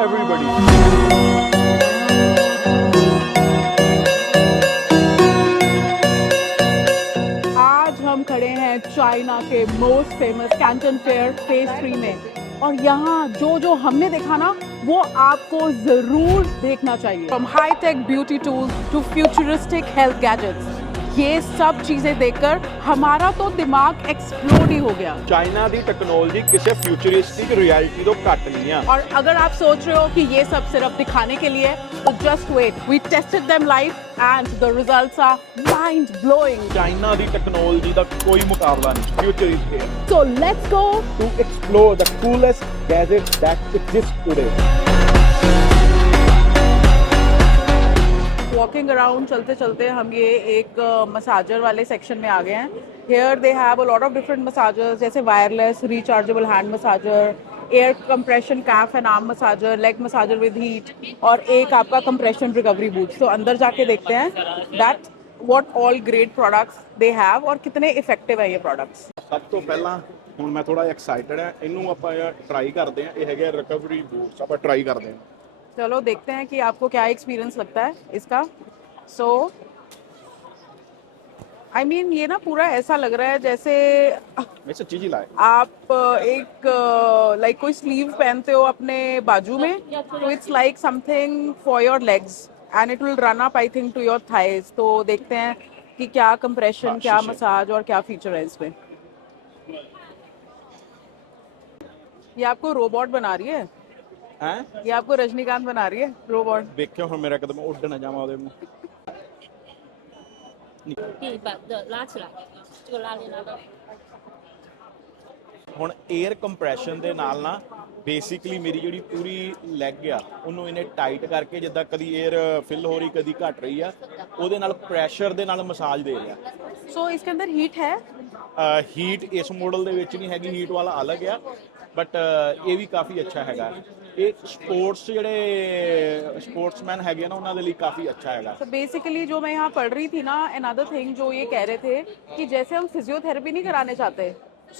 everybody. आज हम खड़े हैं चाइना के most famous Canton fair phase 3 में और यहाँ जो जो हमने देखा ना वो आपको जरूर देखना चाहिए। From high tech beauty tools to futuristic health gadgets, ये सब चीजें देखकर हमारा तो दिमाग एक्सप्लोड ही हो गया। चाइना दी टेक्नोलॉजी किसी फ्यूचरिस्टिक रियलिटी तो घट नहीं है। और अगर आप सोच रहे हो कि ये सब सिर्फ दिखाने के लिए, तो just wait, we tested them live and the results are mind blowing. China दी टेक्नोलॉजी का कोई मुकाबला नहीं। Future is here so let's go to explore the coolest gadgets that exist today. Walking around चलते चलते हम ये एक मसाजर वाले सेक्शन में आ गए हैं। Here they have a lot of different massagers, जैसे wireless rechargeable hand massager, air compression calf and arm massager, leg massager with heat और एक आपका कंप्रेशन रिकवरी बूथ। तो अंदर जाके देखते हैं that what all great products they have और कितने इफेक्टिव है ये प्रोडक्ट्स। सब तो पहला ਹੁਣ ਮੈਂ ਥੋੜਾ ਐਕਸਾਈਟਡ ਹੈ, ਇਹਨੂੰ ਆਪਾਂ ਟਰਾਈ ਕਰਦੇ ਹਾਂ। ਇਹ ਹੈਗੇ ਰਿਕਵਰੀ ਬੂਟਸ, ਆਪਾਂ ਟਰਾਈ ਕਰਦੇ ਹਾਂ। चलो देखते हैं कि आपको क्या एक्सपीरियंस लगता है इसका। सो आई मीन ये ना पूरा ऐसा लग रहा है जैसे मैं सच्ची जी लाए आप एक लाइक कोई स्लीव पहनते हो अपने बाजू में, तो it's like something for your legs and it will run up I think to your thighs. तो देखते हैं कि क्या कंप्रेशन, क्या मसाज और क्या फीचर है इसमें। ये आपको रोबोट बना रही है? हैं? ये आपको रजनीकांत बना रही है रोबोट? देखियो ਹੁਣ ਮੇਰਾ ਕਦਮ ਉੱਡ ਨਾ ਜਾਵਾਂ ਉਹਦੇ ਮੂੰਹ। 可以把这拉起来，这个拉链拉到。 ਹੁਣ 에ਅਰ ਕੰਪਰੈਸ਼ਨ ਦੇ ਨਾਲ ਨਾ ਬੇਸਿਕਲੀ ਮੇਰੀ ਜਿਹੜੀ ਪੂਰੀ ਲੈਗ ਆ ਉਹਨੂੰ ਇਹਨੇ ਟਾਈਟ ਕਰਕੇ, ਜਿੱਦਾਂ ਕਦੀ 에ਅਰ ਫਿਲ ਹੋ ਰਹੀ ਕਦੀ ਘਟ ਰਹੀ ਆ, ਉਹਦੇ ਨਾਲ ਪ੍ਰੈਸ਼ਰ ਦੇ ਨਾਲ ਮਸਾਜ ਦੇ ਰਿਹਾ। सो इसके अंदर हीट है? ਹੀਟ ਇਸ ਮਾਡਲ ਦੇ ਵਿੱਚ ਨਹੀਂ ਹੈਗੀ, ਹੀਟ ਵਾਲਾ ਅਲੱਗ ਆ, ਬਟ ਇਹ ਵੀ ਕਾਫੀ ਅੱਛਾ ਹੈਗਾ। ਇਹ ਸਪੋਰਟਸ ਜਿਹੜੇ ਸਪੋਰट्समैन ਹੈਗੇ ਨਾ ਉਹਨਾਂ ਦੇ ਲਈ ਕਾਫੀ अच्छा ਹੈਗਾ। तो बेसिकली जो मैं यहाँ पढ़ रही थी ना, अनदर थिंग जो ये कह रहे थे कि जैसे हम फिजियोथेरेपी नहीं कराने चाहते,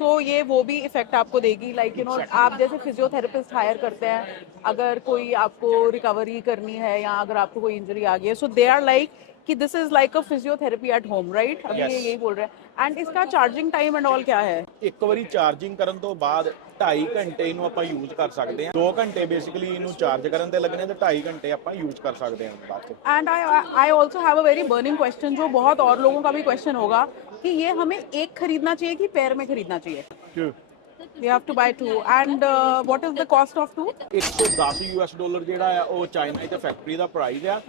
सो ये वो भी इफेक्ट आपको देगी। लाइक यू नो आप जैसे फिजियोथेरेपिस्ट हायर करते हैं, अगर कोई आपको रिकवरी करनी है या अगर आपको कोई इंजरी आ गई है, सो दे आर लाइक कि this is like a physiotherapy at home, right? अभी ये यही बोल रहे हैं। एंड इसका चार्जिंग टाइम एंड ऑल क्या है? ਇੱਕ ਵਾਰੀ ਚਾਰजिंग ਕਰਨ ਤੋਂ ਬਾਅਦ 2.5 ਘੰਟੇ ਇਹਨੂੰ ਆਪਾਂ ਯੂਜ਼ ਕਰ ਸਕਦੇ ਹਾਂ। 2 ਘੰਟੇ ਬੇਸਿਕਲੀ ਇਹਨੂੰ ਚਾਰਜ ਕਰਨ ਤੇ ਲੱਗਣੇ ਤੇ 2.5 ਘੰਟੇ ਆਪਾਂ ਯੂਜ਼ ਕਰ ਸਕਦੇ ਹਾਂ ਬਾਅਦ ਚ। And I also have a very burning question, जो बहुत और लोगों का भी क्वेश्चन होगा कि ये हमें एक खरीदना चाहिए कि पेयर में खरीदना चाहिए? We have to buy two. And what is the cost of two? $110 ਜਿਹੜਾ ਆ ਉਹ ਚਾਈਨਾ ਦੀ ਫੈਕਟਰੀ ਦਾ ਪ੍ਰਾਈਸ ਆ।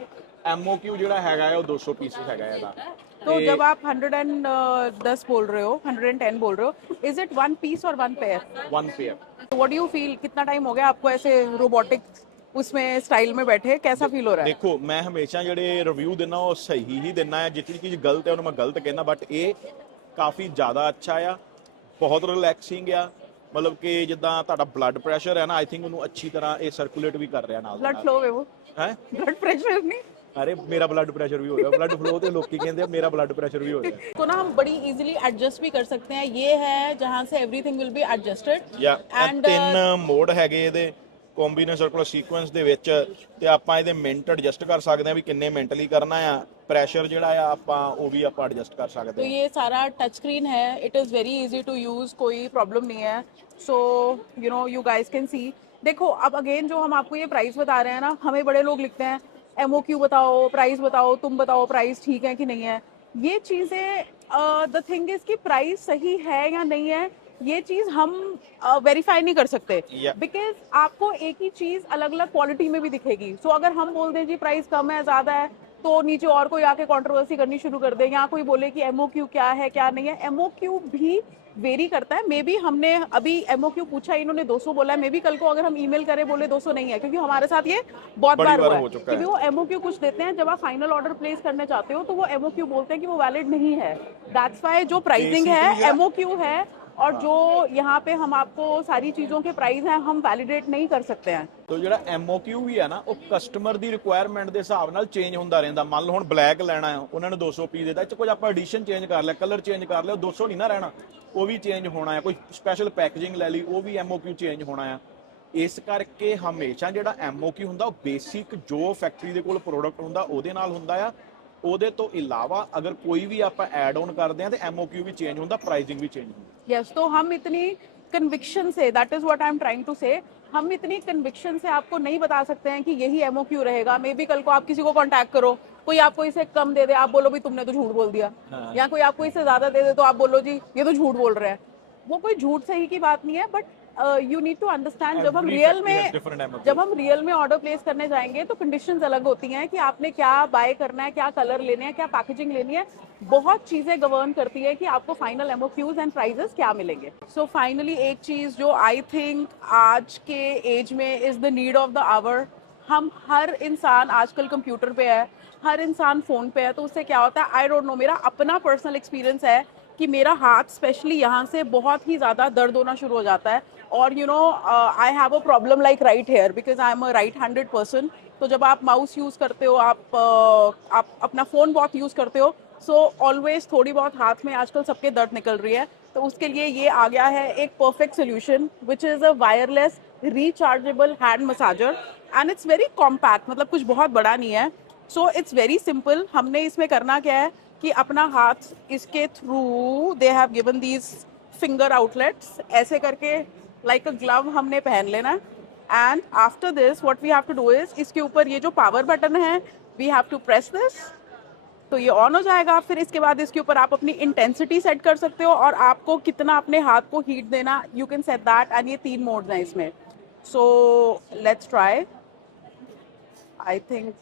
MOQ ਜਿਹੜਾ ਹੈਗਾ ਆ ਉਹ 200 ਪੀਸਿਸ ਹੈਗਾ ਇਹਦਾ। तो जब आप 110 बोल रहे हो, 110 बोल रहे हो, इज इट वन पीस और one pair? 1 pair. What do you feel? कितना टाइम हो गया आपको ऐसे रोबोटिक उसमें स्टाइल में बैठे? कैसा फील हो रहा है? ਦੇਖੋ ਮੈਂ ਹਮੇਸ਼ਾ ਜਿਹੜੇ ਰਿਵਿਊ ਦਿੰਦਾ ਉਹ ਸਹੀ ਹੀ ਦਿੰਦਾ ਹੈ, ਜਿੱਤੀ ਚੀਜ਼ ਗਲਤ ਹੈ ਉਹਨੂੰ ਮੈਂ ਗਲਤ ਕਹਿੰਦਾ, ਬਟ ਇਹ ਕਾਫੀ ਜ਼ਿਆਦਾ ਅੱਛਾ ਆ, ਬਹੁਤ ਰਿਲੈਕਸਿੰਗ ਆ। ਮਤਲਬ ਕਿ ਜਿੱਦਾਂ ਤੁਹਾਡਾ ਬਲੱਡ ਪ੍ਰੈਸ਼ਰ ਹੈ ਨਾ, ਆਈ ਥਿੰਕ ਉਹਨੂੰ ਅੱਛੀ ਤਰ੍ਹਾਂ ਇਹ ਸਰਕੂਲੇਟ ਵੀ ਕਰ ਰਿਹਾ ਨਾਲ। ब्लड फ्लो है वो? ਹੈ ब्लड प्रेशर नहीं? ਅਰੇ ਮੇਰਾ ਬਲੱਡ ਪ੍ਰੈਸ਼ਰ ਵੀ ਹੋ ਰਿਹਾ, ਬਲੱਡ ਫਲੋ ਤੇ ਲੋਕੀ ਕਹਿੰਦੇ ਆ ਮੇਰਾ ਬਲੱਡ ਪ੍ਰੈਸ਼ਰ ਵੀ ਹੋ ਰਿਹਾ। तो ना हम बड़ी इजीली एडजस्ट भी कर सकते हैं। ये है जहाँ से एवरीथिंग विल बी एडजस्टेड। ਯਾ And, ਤਿੰਨ ਮੋਡ ਹੈਗੇ ਇਹਦੇ ਕੰਬੀਨੇਸ਼ਨ ਸਰਕੂਲਰ ਸੀਕੁਐਂਸ ਦੇ ਵਿੱਚ, ਤੇ ਆਪਾਂ ਇਹਦੇ ਮਿੰਟ ਐਡਜਸਟ ਕਰ ਸਕਦੇ ਆ ਵੀ ਕਿੰਨੇ ਮਿੰਟ ਲਈ ਕਰਨਾ ਆ। ਪ੍ਰੈਸ਼ਰ ਜਿਹੜਾ ਆ ਆਪਾਂ ਉਹ ਵੀ ਆਪਾਂ ਐਡਜਸਟ ਕਰ ਸਕਦੇ तो ਆ। ये सारा टच स्क्रीन है, it is very easy to use, कोई प्रॉब्लम नहीं है। So you know you guys can see. देखो अब अगेन जो हम आपको ये प्राइस बता रहे हैं ना, हमें बड़े लोग लिखते हैं MOQ बताओ, प्राइस बताओ, तुम बताओ प्राइस ठीक है कि नहीं है। ये चीज़ें द थिंग इज़ कि प्राइस सही है या नहीं है, ये चीज़ हम वेरीफाई नहीं कर सकते, बिकॉज आपको एक ही चीज़ अलग अलग क्वालिटी में भी दिखेगी। सो अगर हम बोल दें जी प्राइस कम है, ज़्यादा है, तो नीचे और कोई आके कंट्रोवर्सी करनी शुरू कर दे, या कोई बोले कि MOQ क्या है क्या नहीं है। MOQ भी वेरी करता है। मे बी हमने अभी MOQ पूछा, इन्होंने 200 बोला है, मे बी कल को अगर हम ईमेल करें बोले 200 नहीं है, क्योंकि हमारे साथ ये बहुत बार हुआ है। क्योंकि वो MOQ कुछ देते हैं, जब आप फाइनल ऑर्डर प्लेस करने चाहते हो तो वो MOQ बोलते हैं कि वो वैलिड नहीं है। दैट्स वाई जो प्राइसिंग है MOQ है, और जो यहाँ पे हम आपको सारी चीज़ों के प्राइस हैं हम वैलिडेट नहीं कर सकते हैं। तो ਜਿਹੜਾ MOQ ਵੀ ਹੈ ਨਾ ਉਹ ਕਸਟਮਰ ਦੀ ਰਿਕੁਆਇਰਮੈਂਟ ਦੇ ਹਿਸਾਬ ਨਾਲ ਚੇਂਜ ਹੁੰਦਾ ਰਹਿੰਦਾ। ਮੰਨ ਲਓ ਹੁਣ ਬਲੈਕ ਲੈਣਾ ਹੈ, ਉਹਨਾਂ ਨੇ 200 ਪੀਸ ਦਿੱਤਾ, ਇਹ 'ਚ ਕੁਝ ਆਪਾਂ ਐਡੀਸ਼ਨ ਚੇਂਜ ਕਰ ਲਿਆ, ਕਲਰ ਚੇਂਜ ਕਰ ਲਿਆ, 200 ਨਹੀਂ ਨਾ ਰਹਿਣਾ, ਉਹ ਵੀ ਚੇਂਜ ਹੋਣਾ ਹੈ। ਕੋਈ ਸਪੈਸ਼ਲ ਪੈਕੇਜਿੰਗ ਲੈ ਲਈ, ਉਹ ਵੀ MOQ ਚੇਂਜ ਹੋਣਾ ਹੈ। ਇਸ ਕਰਕੇ ਹਮੇਸ਼ਾ ਜਿਹੜਾ ਐਮਓਕਿਊ ਹੁੰਦਾ ਉਹ ਬੇਸਿਕ ਜੋ ਫੈਕਟਰੀ ਦੇ ਕੋਲ ਪ੍ਰੋਡਕਟ ਹੁੰਦਾ ਉਹਦੇ ਨਾਲ ਹੁੰਦਾ ਆ। ਉਹਦੇ ਤੋਂ ਇਲਾਵਾ ਅਗਰ ਕੋਈ ਵੀ ਆਪਾਂ ਐਡ ਆਨ ਕਰਦੇ ਆ ਤੇ ਐਮਓਕਿਊ ਵੀ ਚੇਂਜ ਹੁੰਦਾ, ਪ੍ਰਾਈਸਿੰਗ ਵੀ चेंज ਹੁੰਦੀ। यस, तो हम इतनी कन्विक्शन से, that is what I am trying to say, हम इतनी कन्विक्शन से आपको नहीं बता सकते हैं कि यही एमओक्यू रहेगा। मे बी कल को आप किसी को कांटेक्ट करो, कोई आपको इसे कम दे दे, आप बोलो भी तुमने तो झूठ बोल दिया, या कोई आपको इससे ज्यादा दे दे तो आप बोलो जी ये तो झूठ बोल रहे हैं। वो कोई झूठ सही की बात नहीं है, but you need to understand जब हम Every रियल factory has में different MOQ. जब हम रियल में ऑर्डर प्लेस करने जाएंगे तो कंडीशंस अलग होती हैं कि आपने क्या बाय करना है, क्या कलर लेने हैं, क्या पैकेजिंग लेनी है। बहुत चीजें गवर्न करती है कि आपको फाइनल एमओक्यूज एंड प्राइजेस क्या मिलेंगे। सो फाइनली एक चीज जो आई थिंक आज के एज में is the need of the hour, हम हर इंसान आजकल कंप्यूटर पे है, हर इंसान फोन पे है, तो उससे क्या होता है, आई डोंट नो, मेरा अपना पर्सनल एक्सपीरियंस है कि मेरा हाथ स्पेशली यहाँ से बहुत ही ज़्यादा दर्द होना शुरू हो जाता है। और you know I have a problem like right here because I am a right handed person. तो जब आप माउस यूज़ करते हो, आप अपना फ़ोन बहुत यूज़ करते हो, सो ऑलवेज थोड़ी बहुत हाथ में आजकल सबके दर्द निकल रही है। तो उसके लिए ये आ गया है एक perfect solution which is a wireless rechargeable hand massager and it's very compact, मतलब कुछ बहुत बड़ा नहीं है। So it's very simple. हमने इसमें करना क्या है कि अपना हाथ इसके through, they have given these finger outlets, ऐसे करके लाइक अ ग्लव हमने पहन लेना। And after this what we have to do is, इसके ऊपर ये जो पावर बटन है, we have to press this, तो ये ऑन हो जाएगा। फिर इसके बाद इसके ऊपर आप अपनी इंटेंसिटी सेट कर सकते हो और आपको कितना अपने हाथ को हीट देना, you can set that. And ये 3 मोड्स हैं इसमें। So let's try. I think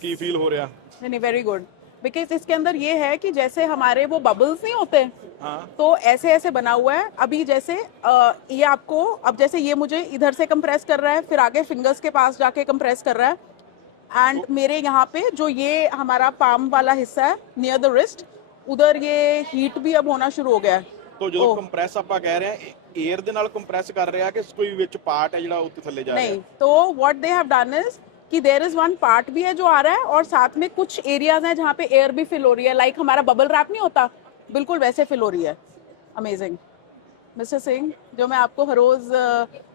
Ki feel ਹੋ ਰਿਹਾ? नहीं, वेरी गुड, बिकॉज इसके अंदर ये है कि जैसे हमारे वो बबल्स नहीं होते, हाँ। तो ऐसे ऐसे बना हुआ है। अभी जैसे ये आपको, अब जैसे ये मुझे इधर से कंप्रेस कर रहा है, फिर आगे फिंगर्स के पास जाके कंप्रेस कर रहा है। एंड मेरे यहाँ पे जो ये हमारा पाम वाला हिस्सा है नियर द रिस्ट, उधर ये हीट भी अब होना शुरू हो गया है। ਤੋ ਜਦੋਂ ਕੰਪਰੈਸ ਆਪਾਂ ਕਹਿ ਰਹੇ ਆ, 에ਅਰ ਦੇ ਨਾਲ ਕੰਪਰੈਸ ਕਰ ਰਿਹਾ ਕਿ ਕੋਈ ਵਿੱਚ ਪਾਰਟ ਹੈ ਜਿਹੜਾ ਉੱਤੇ ਥੱਲੇ ਜਾ ਰਿਹਾ? नहीं, तो what they have done is कि देयर इज वन पार्ट भी है जो आ रहा है और साथ में कुछ एरियाज हैं जहाँ पे एयर भी फिल हो रही है, लाइक हमारा बबल रैप नहीं होता, बिल्कुल वैसे फिल हो रही है। अमेजिंग मिस्टर सिंह, जो मैं आपको हर रोज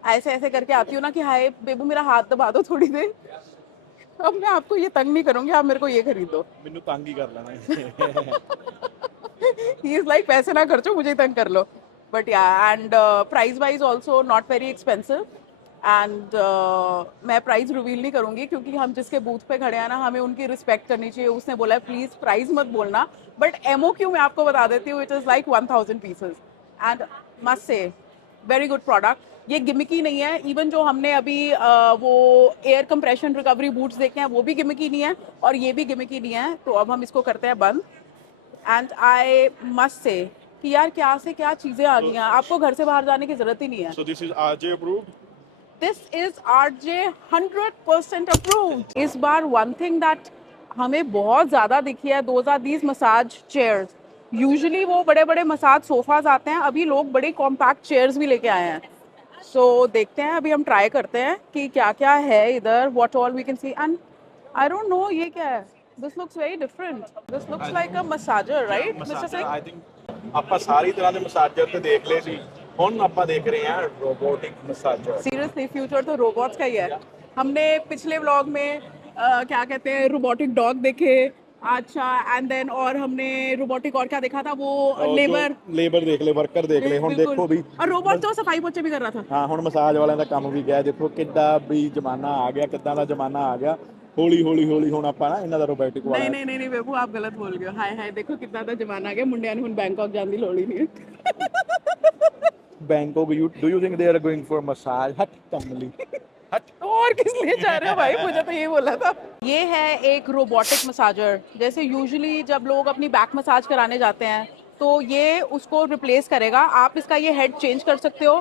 ऐसे ऐसे करके आती हूँ ना कि हाय बेबू मेरा हाथ दबा दो थोड़ी देर, अब मैं आपको ये तंग नहीं करूंगी, आप मेरे को ये खरीद दो। ਮੈਨੂੰ ਤੰਗ ਹੀ ਕਰ ਲੈਣਾ। ही इज लाइक पैसे ना खर्चो, मुझे ही तंग कर लो। बट या, and price wise also not very expensive. And मैं प्राइस रिवील नहीं करूंगी क्योंकि हम जिसके बूथ पे खड़े हैं ना, हमें उनकी रिस्पेक्ट करनी चाहिए। उसने बोला है प्लीज प्राइस मत बोलना, बट एमओक्यू मैं आपको बता देती हूँ, it is like 1000 pieces and must say very good product. ये गिमिकी नहीं है। इवन जो हमने अभी वो एयर कंप्रेशन रिकवरी बूट्स देखे हैं वो भी गिमिकी नहीं है और ये भी गिमिकी नहीं है। तो अब हम इसको करते हैं बंद। एंड आई मस्ट से कि यार क्या से क्या चीज़ें आ गई हैं, आपको घर से बाहर जाने की जरूरत ही नहीं है। So this is RJ approved. This is RJ 100% approved. इस बार one thing that हमें बहुत ज़्यादा दिखी है, those are these massage chairs. Usually वो बड़े बड़े मसाज सोफाज आते हैं, अभी लोग बड़े कॉम्पैक्ट चेयर्स भी लेके आए हैं। So देखते हैं, अभी हम ट्राई करते हैं कि क्या क्या है इधर, what all we can see. And I don't know ये क्या है. This looks very different. This looks like a massager, right, Mr. Singh? I think ਆਪਾਂ ਸਾਰੀ ਤਰ੍ਹਾਂ ਦੇ ਮਸਾਜਰ ਤੇ ਦੇਖ ਲਏ ਸੀ, ਹੁਣ ਆਪਾਂ ਦੇਖ ਰਹੇ ਹਾਂ ਰੋਬੋਟਿਕ ਮਸਾਜਰ। सीरियसली फ्यूचर तो रोबोट्स का ही है। हमने पिछले व्लॉग में क्या कहते हैं रोबोटिक डॉग देखे, अच्छा, एंड देन और हमने रोबोटिक और क्या देखा था, वो लेबर ਦੇਖ ਲੈ, ਵਰਕਰ ਦੇਖ ਲੈ, ਹੁਣ ਦੇਖੋ ਵੀ। और रोबोट तो सफाई पोछे भी कर रहा था। ਹਾਂ, ਹੁਣ ਮਸਾਜ ਵਾਲਿਆਂ ਦਾ ਕੰਮ ਵੀ ਗਿਆ, ਦੇਖੋ ਕਿੱਦਾਂ ਵੀ ਜ਼ਮਾਨਾ ਆ ਗਿਆ, ਕਿੱਦਾਂ ਦਾ ਜ਼ਮਾਨਾ ਆ ਗਿਆ। ਹੌਲੀ ਹੌਲੀ ਹੌਲੀ ਹੁਣ ਆਪਾਂ ਨਾ ਇਹਨਾਂ ਦਾ ਰੋਬੋਟਿਕ ਵਾਲਾ। नहीं नहीं नहीं बेबू, आप गलत बोल गए हो। हाय हाय, देखो कितना दा जमाना आ गया, मुंडिया ने हुन बैंकॉक जाने की लोड़ ही नहीं है। Bangkok, do you think they are going for massage? हट कमली हट। और किस लिए जा रहे हो भाई, मुझे तो ये बोला था। ये है एक रोबोटिक मसाजर। जैसे यूजुअली जब लोग अपनी बैक मसाज कराने जाते हैं तो ये उसको रिप्लेस करेगा। आप इसका ये हेड चेंज कर सकते हो।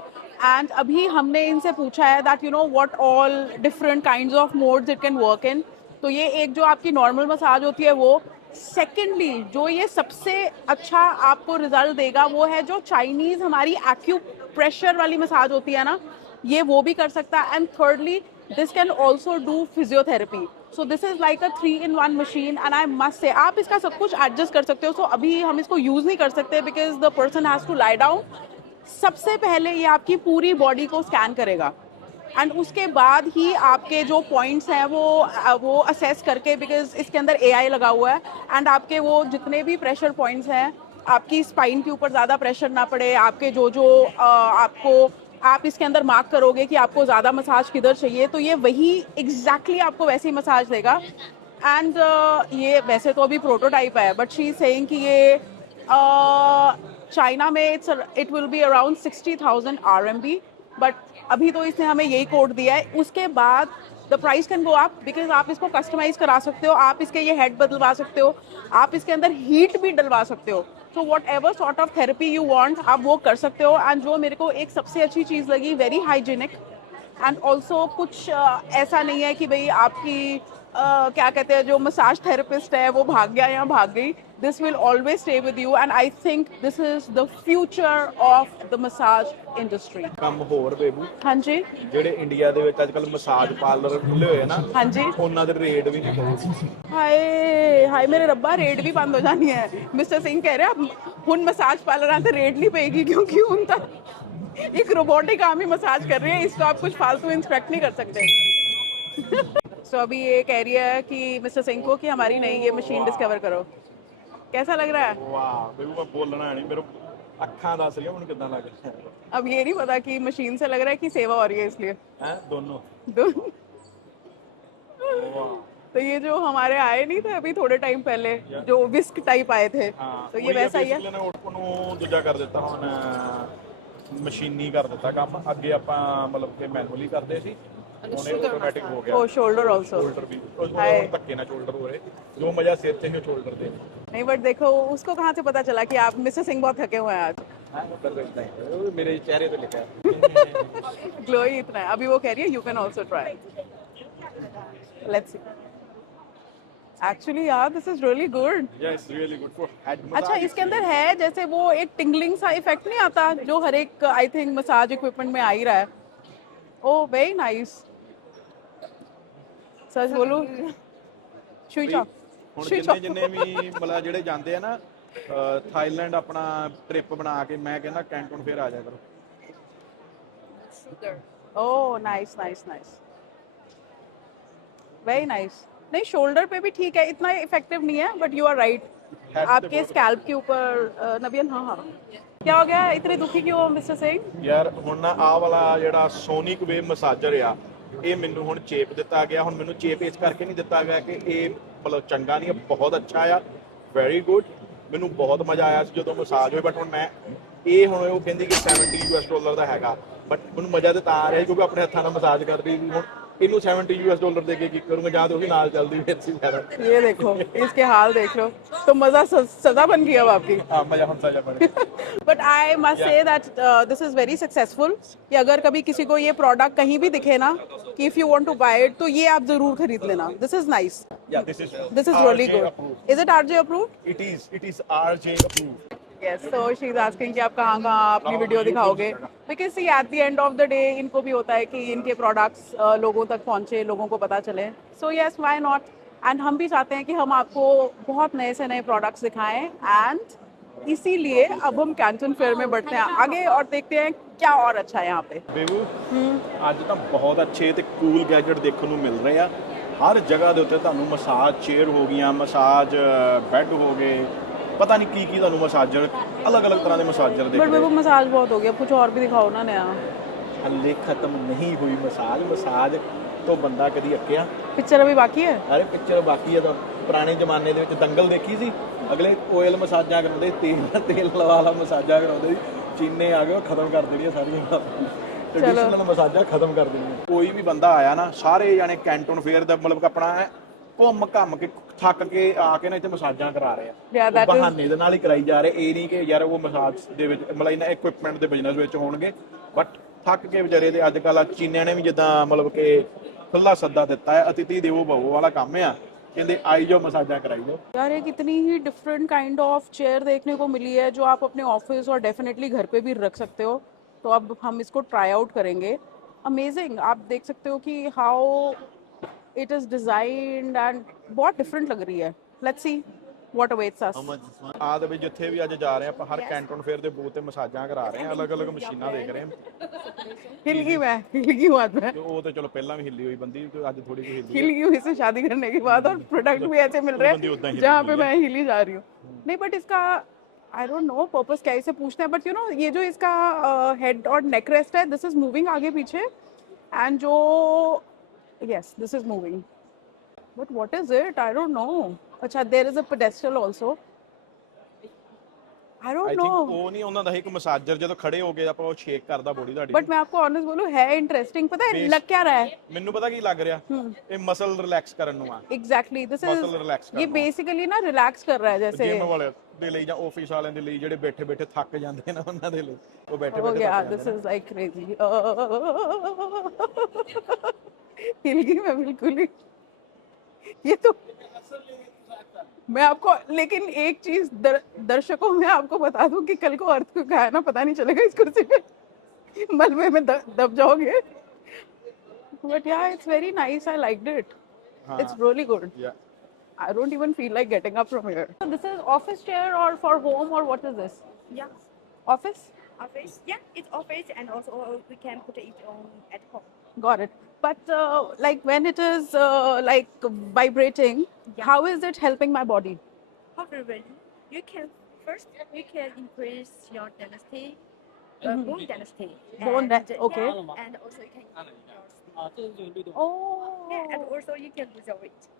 एंड अभी हमने इनसे पूछा है that you know what all different kinds of modes it can work in. तो ये एक जो आपकी नॉर्मल मसाज होती है वो, सेकेंडली जो ये सबसे अच्छा आपको रिजल्ट देगा वो है जो चाइनीज हमारी एक्यू प्रेशर वाली मसाज होती है ना, ये वो भी कर सकता है। And thirdly this can also do physiotherapy. So this is like a 3-in-1 machine and I must say आप इसका सब कुछ एडजस्ट कर सकते हो। सो अभी हम इसको यूज नहीं कर सकते because the person has to lie down. सबसे पहले ये आपकी पूरी बॉडी को स्कैन करेगा। एंड उसके बाद ही आपके जो पॉइंट्स हैं वो असेस करके, बिकॉज इसके अंदर एआई लगा हुआ है, एंड आपके वो जितने भी प्रेशर पॉइंट्स हैं, आपकी स्पाइन के ऊपर ज़्यादा प्रेशर ना पड़े, आपके जो जो आपको आप इसके अंदर मार्क करोगे कि आपको ज़्यादा मसाज किधर चाहिए, तो ये वही एग्जैक्टली आपको वैसे ही मसाज देगा। एंड ये वैसे तो अभी प्रोटोटाइप है, बट शी इज सेइंग कि ये चाइना में it will be around 60,000 RMB, but अभी तो इसने हमें यही कोड दिया है। उसके बाद the price can go up, because आप इसको कस्टमाइज करा सकते हो, आप इसके ये हेड बदलवा सकते हो, आप इसके अंदर हीट भी डलवा सकते हो। So what ever sort of therapy you want आप वो कर सकते हो। एंड जो मेरे को एक सबसे अच्छी चीज़ लगी, वेरी हाइजीनिक, एंड ऑल्सो कुछ ऐसा नहीं है कि भाई आपकी क्या कहते हैं, जो मसाज थेरेपिस्ट है वो भाग गया या भाग गई। This will always stay with you, and I think this is the future of the massage industry. ਕੰਮ ਹੋਰ ਬੇਬੂ, हाँ जी, ਜਿਹੜੇ ਇੰਡੀਆ ਦੇ ਵਿੱਚ ਅੱਜਕੱਲ ਮਸਾਜ ਪਾਰਲਰ ਖੁੱਲੇ ਹੋਏ ਆ ਨਾ, हाँ जी। ਉਹਨਾਂ ਦੇ ਰੇਟ ਵੀ ਨਹੀਂ ਪਏ। हाय हाय मेरे रब्बा, रेट भी बंद हो जानी है। मिस्टर सिंह कह रहे हैं हुन मसाज पार्लर से रेट नहीं पेगी, क्योंकि उन तक एक रोबोटिक आर्म ही मसाज कर रही है, इसको आप कुछ फालतू इंस्पेक्ट नहीं कर सकते। सो अभी ये कह रही है कि मिस्टर सिंह को कि हमारी नई ये मशीन डिस्कवर करो। कैसा लग रहा है? ਵਾਹ ਬੇਬੂ, ਮੈਂ ਬੋਲਣਾ ਨਹੀਂ, ਮੇਰੇ ਅੱਖਾਂ ਦੱਸ ਰਹੀਆਂ ਮੈਨੂੰ ਕਿੱਦਾਂ ਲੱਗ ਰਿਹਾ अब ये नहीं पता कि मशीन से लग रहा है कि सेवा हो रही है इसलिए। ਹੈ। ਦੋਨੋਂ दो- ਵਾਹ। तो ये जो हमारे आए नहीं थे अभी थोड़े टाइम पहले, जो विस्क टाइप आए थे, तो ये वैसा ही है। ਨੇ ਉਹਨੂੰ ਦੂਜਾ ਕਰ ਦਿੱਤਾ, ਹੁਣ ਮਸ਼ੀਨੀ ਕਰ ਦਿੱਤਾ ਕੰਮ। ਅੱਗੇ ਆਪਾਂ ਮਤਲਬ ਕਿ ਮੈਨੂਅਲੀ ਕਰਦੇ ਸੀ, ਹੁਣ ਇਹ ਆਟੋਮੈਟਿਕ ਹੋ ਗਿਆ। ओ शोल्डर ऑल्सो। ਸ਼ੋਲਡਰ ਵੀ ਹੁਣ ਧੱਕੇ ਨਾਲ ਸ਼ੋਲਡਰ ਹੋ ਰਹੇ, ਜੋ ਮਜ਼ਾ ਸਿਰ ਤੇ ਹੈ ਸ਼ੋਲਡਰ ਤੇ नहीं बट देखो उसको कहाँ से पता चला कि आप मिस्टर सिंह बहुत थके हुए हैं आज। ਹੈ। ਉੱਧਰ ਦੇਖਦਾ ਹੈ, ਮੇਰੇ ਚਿਹਰੇ ਤੇ ਲਿਖਿਆ ਹੈ। ग्लो ही इतना है। अभी वो कह रही है you can also try, let's see. Actually यार this is really good. Yes, really good for head अच्छा, massage. इसके अंदर है जैसे वो एक टिंगलिंग सा इफेक्ट नहीं आता जो हर एक आई थिंक मसाज इक्विपमेंट में आ ही रहा है। ओ वेरी नाइस। सच बोलूं, स्विच ऑफ ਹੁਣ स्विच ਜਿੰਨੇ ऑफ। ਜਿੰਨੇ ਵੀ ਮਤਲਬ ਜਿਹੜੇ ਜਾਂਦੇ ਆ ਨਾ ਥਾਈਲੈਂਡ ਆਪਣਾ ਟ੍ਰਿਪ ਬਣਾ ਕੇ, ਮੈਂ ਕਹਿੰਦਾ ਕੈਂਟਨ ਫੇਰ ਆ ਜਾ ਕਰੋ। Oh nice nice nice, very nice. नहीं शोल्डर पे भी ठीक है, इतना इफेक्टिव नहीं है, but you are right. Head आपके स्कैल्प के ऊपर नबियन, हाँ हाँ। क्या हो गया, इतने दुखी क्यों हो मिस्टर सिंह? ਯਾਰ ਹੁਣ ਨਾ ਆਹ ਵਾਲਾ ਜਿਹੜਾ ਸੋਨਿਕ ਵੇਵ ਮਸਾਜਰ ਆ, ਇਹ ਮੈਨੂੰ ਹੁਣ ਚੇਪ ਦਿੱਤਾ ਗਿਆ। ਹੁਣ ਮੈਨੂੰ ਚੇਪ ਇਸ ਕਰਕੇ ਨਹੀਂ ਦਿੱਤਾ ਗਿਆ ਕਿ ਇਹ ਮਤਲਬ ਚੰਗਾ ਨਹੀਂ ਹੈ, ਬਹੁਤ ਅੱਛਾ ਆ, ਵੈਰੀ ਗੁੱਡ। ਮੈਨੂੰ ਬਹੁਤ ਮਜ਼ਾ ਆਇਆ ਸੀ ਜਦੋਂ ਮਸਾਜ ਹੋਈ, ਬਟ ਹੁਣ ਮੈਂ ਇਹ ਹੁਣ ਉਹ ਕਹਿੰਦੀ ਕਿ $70 ਦਾ ਹੈਗਾ, ਬਟ ਮੈਨੂੰ ਮਜ਼ਾ ਤਾਂ ਆ ਰਿਹਾ ਕਿਉਂਕਿ ਆਪਣੇ ਹੱਥਾਂ ਨਾਲ ਮਸਾਜ ਕਰ ਰਹੀ ਸੀ। ਹੁਣ ਇਹਨੂੰ $70 ਦੇ ਕੇ ਕੀ ਕਰੂੰਗਾ, ਜਾਂ ਤਾਂ ਉਹ ਵੀ ਨਾਲ ਚੱਲਦੀ ਫਿਰ ਸੀ ਫਾਇਦਾ। ये देखो इसके हाल देख लो, तो मजा सजा बन गई अब आपकी। ਹਾਂ ਮਜ਼ਾ ਹੁਣ ਸਜ਼ਾ ਬਣ ਗਿਆ। But I must say that this is very successful, कि अगर कभी किसी को ये प्रोडक्ट कहीं भी दिखे ना कि if you want to buy it, तो ये आप जरूर खरीद लेना। This is nice, Yeah, this is really RJ good. approved. Is it RJ approved? It is RJ approved. Yes, so she is asking कि आप कहाँ कहाँ अपनी वीडियो दिखाओगे, because see at the end of the day इनको भी होता है कि इनके प्रोडक्ट्स लोगों तक पहुँचे, लोगों को पता चले। So yes, why not. And हम भी चाहते हैं कि हम आपको बहुत नए से नए प्रोडक्ट्स दिखाएं, एंड इसीलिए अब हम कैंटन फेयर में बढ़ते हैं आगे और देखते हैं क्या और अच्छा है यहाँ पे। ਬੇਬੂ ਅੱਜ ਤਾਂ ਬਹੁਤ ਅੱਛੇ ਤੇ ਕੂਲ ਗੈਜਟ ਦੇਖਣ ਨੂੰ ਮਿਲ ਰਹੇ ਆ। ਹਰ ਜਗ੍ਹਾ ਦੇ ਉੱਤੇ ਤੁਹਾਨੂੰ ਮਸਾਜ ਚੇਅਰ ਹੋ ਗਈਆਂ, ਮਸਾਜ ਬੈੱਡ ਹੋ ਗਏ, ਪਤਾ ਨਹੀਂ ਕੀ ਕੀ ਤੁਹਾਨੂੰ ਮਸਾਜਰ, ਅਲੱਗ-ਅਲੱਗ ਤਰ੍ਹਾਂ ਦੇ ਮਸਾਜਰ ਦੇਖ बट ਰਹੇ वो मसाज बहुत हो गया, कुछ और भी दिखाओ ना नया। ਹਲੇ ਖਤਮ ਨਹੀਂ ਹੋਈ ਮਸਾਜ ਤੋਂ ਬੰਦਾ ਕਦੀ ਅੱਕਿਆ। पिक्चर अभी बाकी है। ਅਰੇ ਪਿਕਚਰ ਬਾਕੀ ਹੈ ਤਾਂ। ਪੁਰਾਣੇ ਜ਼ਮਾਨੇ ਦੇ ਵਿੱਚ ਦੰਗਲ ਦੇਖੀ ਸੀ, ਅਗਲੇ ਓਇਲ ਮਸਾਜਾਂ ਕਰਾਉਂਦੇ, ਤੇਲ ਵਾਲਾ ਮਸਾਜਾਂ ਕਰਾਉਂਦੇ ਸੀ। ਚੀਨੇ ਆ ਗਏ, ਉਹ ਖਤਮ ਕਰ ਦੇਣੀਆਂ ਸਾਰੀਆਂ ਟ੍ਰੈਡੀਸ਼ਨਲ ਮਸਾਜਾਂ ਖਤਮ ਕਰ ਦੇਣੀਆਂ। ਕੋਈ ਵੀ ਬੰਦਾ ਆਇਆ ਨਾ, ਸਾਰੇ ਜਾਣੇ ਕੈਂਟਨ ਫੇਅਰ ਦਾ ਮਤਲਬ ਕਿ ਆਪਣਾ ਘੁੰਮ ਘੰਮ ਕੇ ਥੱਕ ਕੇ ਆ ਕੇ ਨਾ ਇੱਥੇ ਮਸਾਜਾਂ ਕਰਾ ਰਹੇ Yeah, ਆ। that is- ਬਹਾਨੇ ਦੇ ਨਾਲ ਹੀ ਕਰਾਈ ਜਾ ਰਹੇ। ਇਹ ਨਹੀਂ ਕਿ ਯਾਰ ਉਹ ਮਸਾਜ ਦੇ ਵਿੱਚ ਮਤਲਬ ਇਹਨਾਂ ਇਕਵਿਪਮੈਂਟ ਦੇ ਬਿਜ਼ਨਸ ਵਿੱਚ ਹੋਣਗੇ, ਬਟ ਥੱਕ ਕੇ ਵਿਚਾਰੇ ਤੇ ਅੱਜ ਕੱਲ੍ਹ ਚੀਨੀਆਂ ਨੇ ਵੀ ਜਿੱਦਾਂ ਮਤਲਬ ਕਿ ਖੁੱਲਾ ਸੱਦਾ ਦਿੱਤਾ ਹੈ, ਅਤਿਥੀ ਦੇਵੋ ਭਵੋ ਵਾਲਾ ਕੰਮ ਆ। ਕਹਿੰਦੇ ਆਈ ਜਾਓ ਮਸਾਜਾਂ ਕਰਾਈ ਜਾਓ। यार एक इतनी ही डिफरेंट काइंड ऑफ चेयर देखने को मिली है जो आप अपने ऑफिस और डेफिनेटली घर पे भी रख सकते हो। तो अब हम इसको ट्राई आउट करेंगे। अमेजिंग, आप देख सकते हो कि how it is designed and बहुत डिफरेंट लग रही है। Let's see, what awaits us. ਆ ਦੇ ਵੀ ਜਿੱਥੇ ਵੀ ਅੱਜ ਜਾ ਰਹੇ ਆ ਆਪਾਂ ਹਰ ਕੈਂਟਨ ਫੇਅਰ ਦੇ ਬੂਥ ਤੇ ਮਸਾਜਾਂ ਕਰਾ ਰਹੇ ਆ, ਅਲੱਗ-ਅਲੱਗ ਮਸ਼ੀਨਾਂ ਦੇਖ ਰਹੇ ਆ। हिल गई बात में, ਤੇ ਉਹ ਤੇ ਚਲੋ ਪਹਿਲਾਂ ਵੀ ਹਿੱਲੀ ਹੋਈ ਬੰਦੀ, ਤੇ ਅੱਜ ਥੋੜੀ ਜਿਹੀ ਹਿੱਲੀ हिल गई हुई से शादी करने के बाद, और प्रोडक्ट भी ऐसे मिल रहे बंदी उतना हैं हिल जहाँ गई पे है। मैं हिली जा रही हूँ। नहीं बट इसका आई डोंट नो पर्पस क्या इसे पूछते हैं, बट यू नो ये जो इसका हेड और नेक रेस्ट है, दिस इज मूविंग आगे पीछे, एंड जो yes this is moving, but what is it I don't know. अच्छा there is a pedestal also, I don't I know. Think ਉਹ ਨਹੀਂ ਉਹਨਾਂ ਦਾ ਇੱਕ ਮਸਾਜਰ, ਜਦੋਂ ਖੜੇ ਹੋ ਕੇ ਆਪਾਂ ਉਹ ਸ਼ੇਕ ਕਰਦਾ ਬੋਡੀ ਤੁਹਾਡੀ। बट मैं आपको ऑनेस्ट बोलूं है इंटरेस्टिंग, पता है लग क्या रहा है ਮੈਨੂੰ ਪਤਾ ਕੀ ਲੱਗ ਰਿਹਾ, ਇਹ ਮਸਲ ਰਿਲੈਕਸ ਕਰਨ ਨੂੰ ਆ, exactly, this is muscle relax ये ਕਰਨ बेसिकली ना रिलैक्स कर रहा है जैसे ਜਿਮ ਵਾਲੇ ਦੇ ਲਈ ਜਾਂ ਆਫਿਸ ਵਾਲਿਆਂ ਦੇ ਲਈ, ਜਿਹੜੇ ਬੈਠੇ ਬੈਠੇ ਥੱਕ ਜਾਂਦੇ ਨੇ ਉਹਨਾਂ ਦੇ ਲਈ, ਉਹ ਬੈਠੇ Oh ਬੈਠੇ yeah, ਥੱਕ this ਜਾਂਦੇ is like crazy. हिल गई मैं बिल्कुल ही। ये तो मैं आपको, लेकिन एक चीज दर्शकों में आपको बता दूं कि कल को अर्थ को है ना, पता नहीं चलेगा इस कुर्सी पे मलबे में दब जाओगे। But yeah, it's very nice. I liked it. It's really good. ਨੇ। I don't even feel like getting up from here. So this is office chair or for home, or what is this? Yeah, Office? office. Yeah, it's office, and also we can put it on at home. Got it. But like when it is like vibrating, Yeah. how is it helping my body? However, you can first you can increase your density, bone density. Bone and, okay. yeah, and also you can increase your speed. Oh. Yeah, and also you can lose your weight.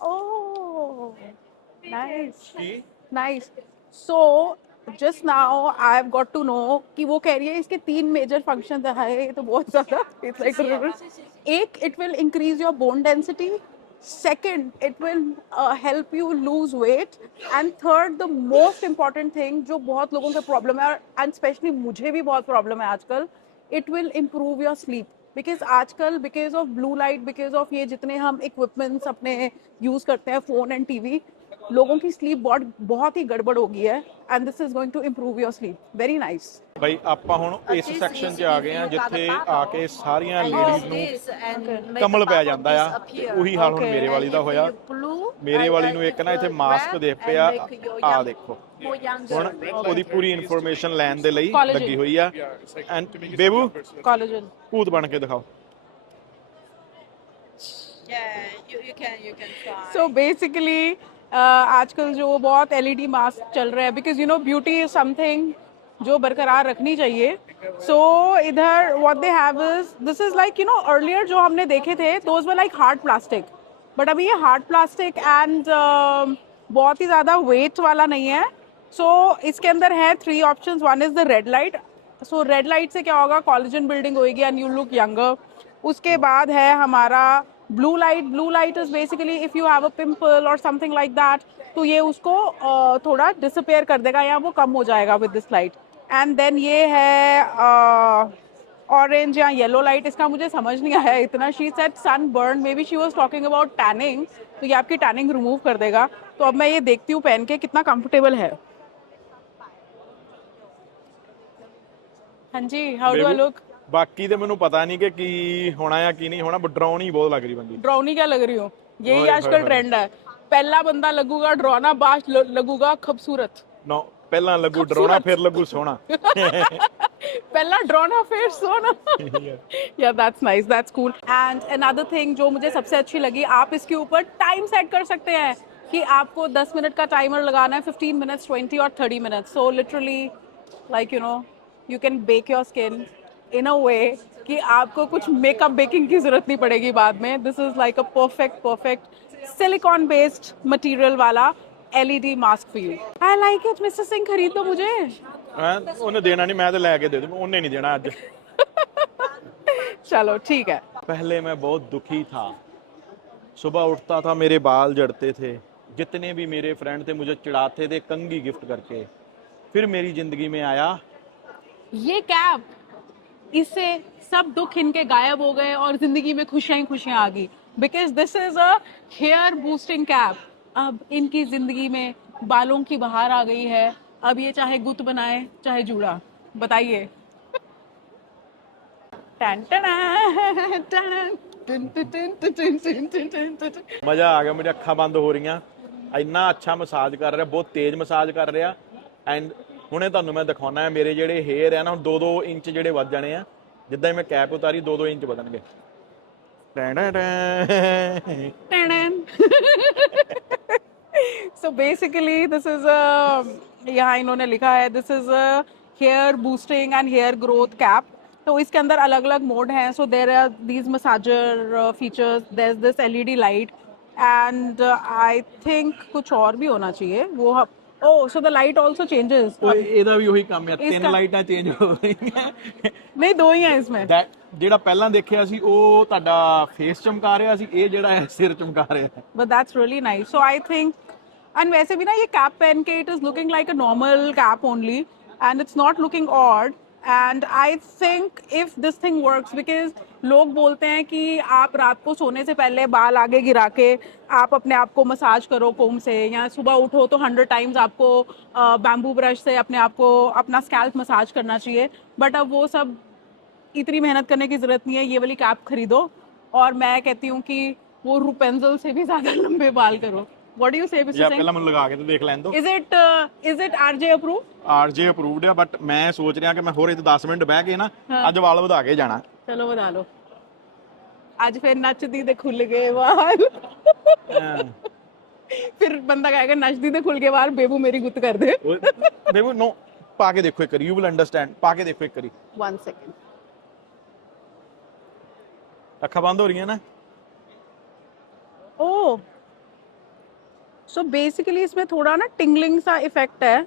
Oh. Nice. Ki Nice. So just now I've got to know कि वो कह रही है इसके 3 major function है, ये तो बहुत ज्यादा, it's like एक, it will increase your bone density, second it will help you lose weight, and third the most important thing जो बहुत लोगों का प्रॉब्लम है, and especially मुझे भी बहुत प्रॉब्लम है आजकल, it will improve your sleep, because आजकल because of blue light, because of ये जितने हम इक्विपमेंट्स अपने यूज करते हैं, फोन एंड टीवी, लोगों की स्लीप बहुत ही गड़बड़ हो गई है, and this is going to improve your sleep. Very nice. ਬਈ ਆਪਾਂ ਹੁਣ ਇਸ ਸੈਕਸ਼ਨ 'ਚ ਆ ਗਏ ਆ ਜਿੱਥੇ ਆ ਕੇ ਸਾਰੀਆਂ ਲੇਡੀਜ਼ ਨੂੰ ਕਮਲ ਪੈ ਜਾਂਦਾ ਆ। ਉਹੀ ਹਾਲ ਹੁਣ ਮੇਰੇ ਵਾਲੀ ਦਾ ਹੋਇਆ। ਮੇਰੇ ਵਾਲੀ ਨੂੰ ਇੱਕ ਨਾ ਇੱਥੇ ਮਾਸਕ ਦੇਖ ਪਿਆ, ਆ ਦੇਖੋ। ਹੁਣ ਉਹਦੀ ਪੂਰੀ ਇਨਫੋਰਮੇਸ਼ਨ ਲੈਣ ਦੇ ਲਈ ਲੱਗੀ ਹੋਈ ਆ। ਐਂਡ ਬੇਬੂ कोलेजन ਭੂਤ ਬਣ ਕੇ ਦਿਖਾਓ। सो बेसिकली आजकल जो बहुत एलईडी मास्क चल रहे हैं, because you know beauty is something जो बरकरार रखनी चाहिए। सो इधर what they have is, this is like you know earlier जो हमने देखे थे those were like hard plastic, but अभी ये हार्ड प्लास्टिक एंड बहुत ही ज़्यादा वेट वाला नहीं है। सो इसके अंदर है 3 options, one is the red light. So red light से क्या होगा, कोलेजन बिल्डिंग होगी एंड यू लुक यंगर। उसके बाद है हमारा blue light. Blue light is basically if you have a pimple और समथिंग लाइक दैट, तो ये उसको थोड़ा डिसअपेयर कर देगा या वो कम हो जाएगा with this light. And then ये है ऑरेंज या येलो लाइट, इसका मुझे समझ नहीं आया इतना। She said sunburn, maybe she was talking about tanning, तो ये आपकी टैनिंग रिमूव कर देगा। तो अब मैं ये देखती हूँ पहन के कितना कंफर्टेबल है। हाँ जी, हाउ डू आई लुक? ਬਾਕੀ ਤੇ ਮੈਨੂੰ ਪਤਾ ਨਹੀਂ ਕਿ ਕੀ ਹੋਣਾ ਆ ਕੀ ਨਹੀਂ ਹੋਣਾ, ਬਟ ਡਰਾਉਣ ਹੀ ਬਹੁਤ ਲੱਗ ਰਹੀ ਬੰਦੀ। ड्रॉनी क्या लग रही हो? यही ओए आजकल होए होए। ट्रेंड है। पहला बंदा लगूगा डरावना, बाद लगूगा खूबसूरत। ਨੋ ਪਹਿਲਾਂ ਲੱਗੂ ਡਰਾਉਣਾ, ਫਿਰ ਲੱਗੂ ਸੋਹਣਾ। पहला डरावना फिर सोना। या that's nice, that's cool. And another thing जो मुझे सबसे अच्छी लगी, आप इसके ऊपर टाइम सेट कर सकते हैं कि आपको 10 मिनट का टाइमर लगाना है, 15 मिनट्स, 20 और 30 minutes. So literally like you know you can bake your skin in a way कि आपको कुछ मेकअप बेकिंग की जरूरत नहीं पड़ेगी बाद में। This is like a perfect silicone based material वाला LED mask for you. I like it. Mister Singh खरीद दो मुझे। ਉਹਨੇ ਦੇਣਾ ਨਹੀਂ, ਮੈਂ ਤੇ ਲੈ ਕੇ ਦੇ ਦੂੰ। ਉਹਨੇ नहीं देना आज। चलो ठीक है। पहले मैं बहुत दुखी था, सुबह उठता था मेरे बाल झड़ते थे, जितने भी मेरे फ्रेंड थे मुझे चिढ़ाते थे कंघी गिफ्ट करके। फिर मेरी जिंदगी में आया ये कैप, इससे सब दुख इनके गायब हो गए और जिंदगी में खुशियां ही खुशियां आ गई, because this is a hair boosting cap. अब इनकी जिंदगी में बालों की बहार आ गई है। अब ये चाहे गुत बनाए चाहे जूड़ा, बताइए। टन टन टन टन टन टन टन टन टन टन टन। मजा आ गया, मेरी अक्खां बंद हो रही हैं। ਇੰਨਾ ਅੱਛਾ ਮਸਾਜ ਕਰ ਰਿਹਾ, ਬਹੁਤ ਤੇਜ਼ ਮਸਾਜ ਕਰ ਰਿਹਾ। ਐਂਡ ਹੁਣੇ ਤੁਹਾਨੂੰ ਮੈਂ ਦਿਖਾਉਣਾ ਹੈ ਮੇਰੇ ਜਿਹੜੇ ਹੇਅਰ ਆ ਨਾ ਹੁਣ 2-2 ਇੰਚ ਜਿਹੜੇ ਵੱਧ ਜਾਣੇ ਆ, ਜਿੱਦਾਂ ਹੀ ਮੈਂ ਕੈਪ ਉਤਾਰੀ 2-2 ਇੰਚ ਵਧਣਗੇ। So basically this is a, यहाँ इन्होंने लिखा है this is a hair boosting and hair growth cap। तो इसके अंदर अलग अलग मोड हैं। So there are these massager features, there's this LED light and I think कुछ और भी होना चाहिए वो। Oh, so the light also changes। ਇਹਦਾ ਵੀ ਉਹੀ ਕੰਮ ਆ, ਤਿੰਨ ਇਸਕਾ- ਲਾਈਟਾਂ ਚੇਂਜ ਹੋ ਰਹੀਆਂ। नहीं, दो ही हैं इसमें। ਜਿਹੜਾ ਪਹਿਲਾਂ ਦੇਖਿਆ ਸੀ ਉਹ ਤੁਹਾਡਾ ਫੇਸ ਚਮਕਾ ਰਿਹਾ ਸੀ, ਇਹ ਜਿਹੜਾ ਹੈ ਸਿਰ ਚਮਕਾ ਰਿਹਾ ਹੈ। But that's really nice। So I think, and वैसे भी ना ये कैप पहन के it is looking like a normal cap only and it's not looking odd। And I think if this thing works, because लोग बोलते हैं कि आप रात को सोने से पहले बाल आगे गिरा के आप अपने आप को मसाज करो कोम से, या सुबह उठो तो 100 टाइम्स आपको बैम्बू ब्रश से अपने आप को अपना स्कैल्प मसाज करना चाहिए। बट अब वो सब इतनी मेहनत करने की जरूरत नहीं है, ये वाली कैप खरीदो और मैं कहती हूँ कि वो रुपेंजल से भी ज्यादा लंबे बाल करो। What do you say, ਜਾਂ Mr. Singh? ਪਹਿਲਾਂ ਮੈਨੂੰ ਲਗਾ ਕੇ ਤੇ ਦੇਖ ਲੈਣ ਦੋ। Is it RJ approved? ਆਰਜੇ approved ਆ, ਬਟ ਮੈਂ ਸੋਚ ਰਿਹਾ ਕਿ ਮੈਂ ਹੋਰ ਇੱਥੇ 10 ਮਿੰਟ ਬਹਿ ਕੇ ਨਾ ਅੱਜ ਵਾਲ ਵਧਾ ਕੇ ਜਾਣਾ। चलो बता लो। आज फिर नचदी ते खुल गए वाल। फिर बंदा कहेगा नचदी ते खुल गए वाल, बेबू मेरी गुत्त कर दे। ਬੇਬੂ ਨੋ ਪਾ ਕੇ ਦੇਖੋ ਇੱਕ ਵਾਰੀ, ਯੂ ਵਿਲ ਅੰਡਰਸਟੈਂਡ। ਪਾ ਕੇ ਦੇਖੋ ਇੱਕ ਵਾਰੀ। 1 second। ਅੱਖਾਂ ਬੰਦ ਹੋ ਰਹੀਆਂ ਨਾ। Oh, so basically इसमें थोड़ा ना tingling सा इफेक्ट है,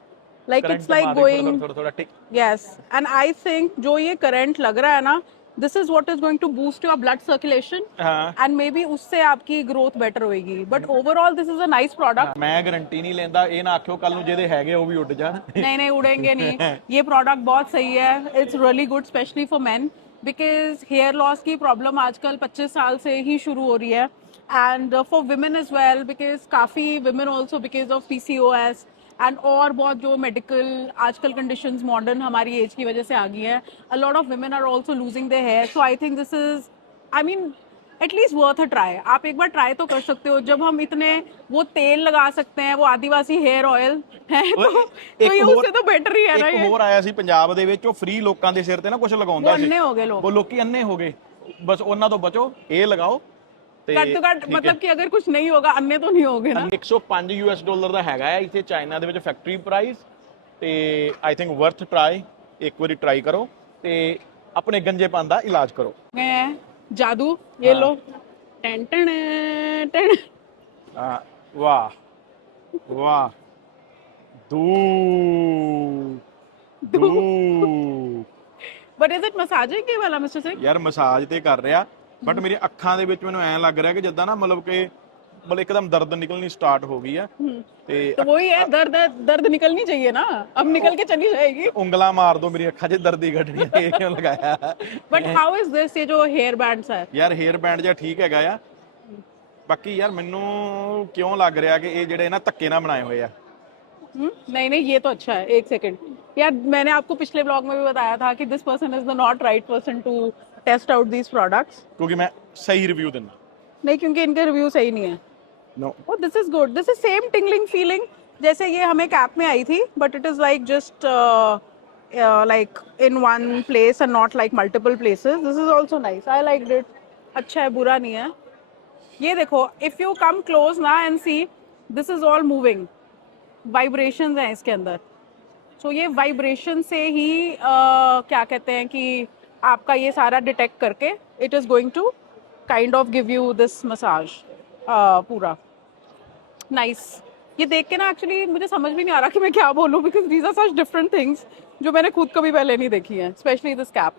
like it's like going, थोड़ा थोड़ा टिक। yes, and I think जो ये करंट लग रहा है ना, this is what is going to boost your blood circulation हाँ, and maybe उससे आपकी growth better होएगी। But overall this is a nice product। ਮੈਂ ਗਾਰੰਟੀ ਨਹੀਂ ਲੈਂਦਾ, ਇਹ ਨਾ ਆਖਿਓ ਕੱਲ ਨੂੰ ਜਿਹਦੇ ਹੈਗੇ ਉਹ ਵੀ ਉੱਡ ਜਾਣ। नहीं नहीं उड़ेंगे नहीं, ये प्रोडक्ट बहुत सही है। It's really good specially for men, because hair loss की प्रॉब्लम आजकल 25 साल से ही शुरू हो रही है। And for women as well, because काफ़ी women also because of PCOS and और बहुत जो मेडिकल आजकल कंडीशंस मॉडर्न हमारी एज की वजह से आ गई हैं, a lot of women are also losing their hair. So I think this is, I mean at least worth a try. आप एक बार ट्राई तो कर सकते हो। जब हम इतने वो तेल लगा सकते हैं, वो आदिवासी हेयर ऑयल है, तो ये उससे तो बेटर ही है ना। ਇੱਕ ये ਹੋਰ ਆਇਆ ਸੀ ਪੰਜਾਬ ਦੇ ਵਿੱਚ, ਉਹ ਫ੍ਰੀ ਲੋਕਾਂ ਦੇ ਸਿਰ ਤੇ ਨਾ ਕੁਝ वो ਲਗਾਉਂਦਾ ਸੀ। अन्ने हो गए लोग। ਉਹ ਲੋਕੀ ਅੰਨੇ ਹੋ ਗਏ, ਬਸ ਉਹਨਾਂ ਤੋਂ ਬਚੋ, ਇਹ ਲਗਾਓ ਤੇ ਘੱਟ ਤੋਂ ਘੱਟ ਠੀਕ ਹੈ। मतलब कि अगर कुछ नहीं होगा अन्ने तो नहीं होगे ना। $105 ਦਾ ਹੈਗਾ ਆ ਇੱਥੇ ਚਾਈਨਾ ਦੇ ਵਿੱਚ ਫੈਕਟਰੀ ਪ੍ਰਾਈਸ, ਤੇ ਆਈ ਥਿੰਕ ਵਰਥ ਟਰਾਈ। ਇੱਕ ਵਾਰੀ ਟਰਾਈ ਕਰੋ ਤੇ ਆਪਣੇ ਗੰਜੇਪਨ ਦਾ ਇਲਾਜ ਕਰੋ। हैं जादू, ये लो। टन टन टन। ਹਾਂ, ਵਾਹ ਵਾਹ, ਦੂ बट इज इट मसाजिंग ये वाला मिस्टर सिंह? ਯਾਰ ਮਸਾਜ ਤੇ ਕਰ ਰਿਹਾ, ਬਟ ਮੇਰੀ ਅੱਖਾਂ ਦੇ ਵਿੱਚ ਮੈਨੂੰ ਐਂ ਲੱਗ ਰਿਹਾ ਕਿ ਜਿੱਦਾਂ ਨਾ ਮਤਲਬ ਕਿ ਇੱਕਦਮ ਦਰਦ ਨਿਕਲਣੀ ਸਟਾਰਟ ਹੋ ਗਈ ਆ ਤੇ तो वही है, दर्द दर्द निकलनी चाहिए ना, अब निकल के चली जाएगी। ਉਂਗਲਾਂ ਮਾਰ ਦੋ ਮੇਰੀ ਅੱਖਾਂ 'ਚ ਦਰਦ ਹੀ ਕੱਢਣੀ ਇਹ ਕਿਉਂ ਲਗਾਇਆ? बट हाउ इज दिस, ये जो हेयर बैंड्स है? ਯਾਰ ਹੇਅਰ ਬੈਂਡ ਜਿਹਾ ਠੀਕ ਹੈਗਾ ਆ, ਬਾਕੀ ਯਾਰ ਮੈਨੂੰ ਕਿਉਂ ਲੱਗ ਰਿਹਾ ਕਿ ਇਹ ਜਿਹੜੇ ਨਾ ਧੱਕੇ ਨਾਲ ਬਣਾਏ ਹੋਏ ਆ। नहीं नहीं, ये तो अच्छा है। एक सेकंड यार, मैंने आपको पिछले ब्लॉग में भी बताया था कि this person is the not right person to test out these products. ਕਿਉਂਕਿ ਮੈਂ ਸਹੀ ਰਿਵਿਊ ਦਿੰਦਾ। नहीं, क्योंकि इनके रिव्यू सही नहीं है। No, Oh, this is good. This is same tingling feeling जैसे ये हमें कैप में आई थी, but it is like just like in one place and not like multiple places. This is also nice. I liked it. अच्छा है, बुरा नहीं है। ये देखो, if you come close ना and see, this is all moving. Vibrations हैं इसके अंदर। So ये vibration से ही क्या कहते हैं कि आपका ये सारा डिटेक्ट करके it is going to kind of give you this massage पूरा नाइस। ये देख के ना एक्चुअली मुझे समझ भी नहीं आ रहा कि मैं क्या बोलूँ, because these are such different things जो मैंने खुद कभी पहले नहीं देखी है, specially this cap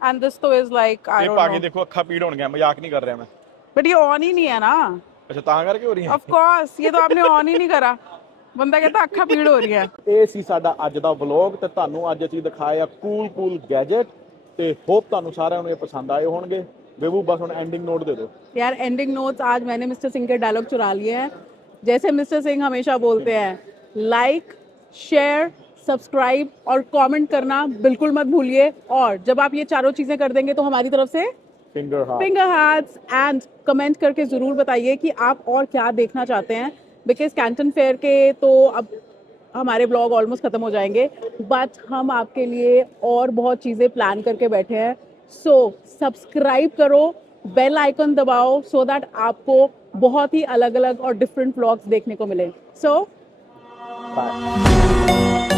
and this तो इज लाइक आई ਇਹ डोंट ਪਾ ਕੇ नो। ਦੇਖੋ ਅੱਖਾਂ ਪੀੜ ਹੋਣਗੀਆਂ, ਮਜ਼ਾਕ ਨਹੀਂ ਕਰ ਰਿਹਾ ਮੈਂ। बट ये ऑन ही नहीं है ना। ਅੱਛਾ ਤਾਂ ਕਰਕੇ ਹੋ ਰਹੀ ਹੈ। ऑफ कोर्स, ये तो आपने ऑन ही नहीं करा। बंदा कहता अखा पीड़ हो रही है। ਇਹ ਸੀ ਸਾਡਾ ਅੱਜ ਦਾ ਵਲੌਗ ਤੇ ਤੁਹਾਨੂੰ ਅੱਜ ਅਸੀਂ ਦਿਖਾਏ ਆ ਕੂਲ ਗੈਜਟ ਤੇ ਹੋਪ ਤੁਹਾਨੂੰ ਸਾਰਿਆਂ ਨੂੰ ਇਹ ਪਸੰਦ ਆਏ ਹੋਣਗੇ। ਬੇਬੂ ਬਸ ਹੁਣ ਐਂਡਿੰਗ ਨੋਟ ਦੇ ਦਿਓ। यार एंडिंग नोट्स आज मैंने मिस्टर सिंह के डायलॉग चुरा लिए हैं। जैसे मिस्टर सिंह हमेशा बोलते हैं, लाइक, शेयर, सब्सक्राइब और कमेंट करना बिल्कुल मत भूलिए। और जब आप ये चारों चीजें कर देंगे तो हमारी तरफ से finger heart. Finger hearts and comment करके जरूर बताइए कि आप और क्या देखना चाहते हैं। बिकॉज कैंटन फेयर के तो अब हमारे ब्लॉग ऑलमोस्ट ख़त्म हो जाएंगे, बट हम आपके लिए और बहुत चीज़ें प्लान करके बैठे हैं. सो सब्सक्राइब करो, बेल आइकन दबाओ, सो दैट आपको बहुत ही अलग अलग और डिफरेंट व्लॉग्स देखने को मिले. सो Bye.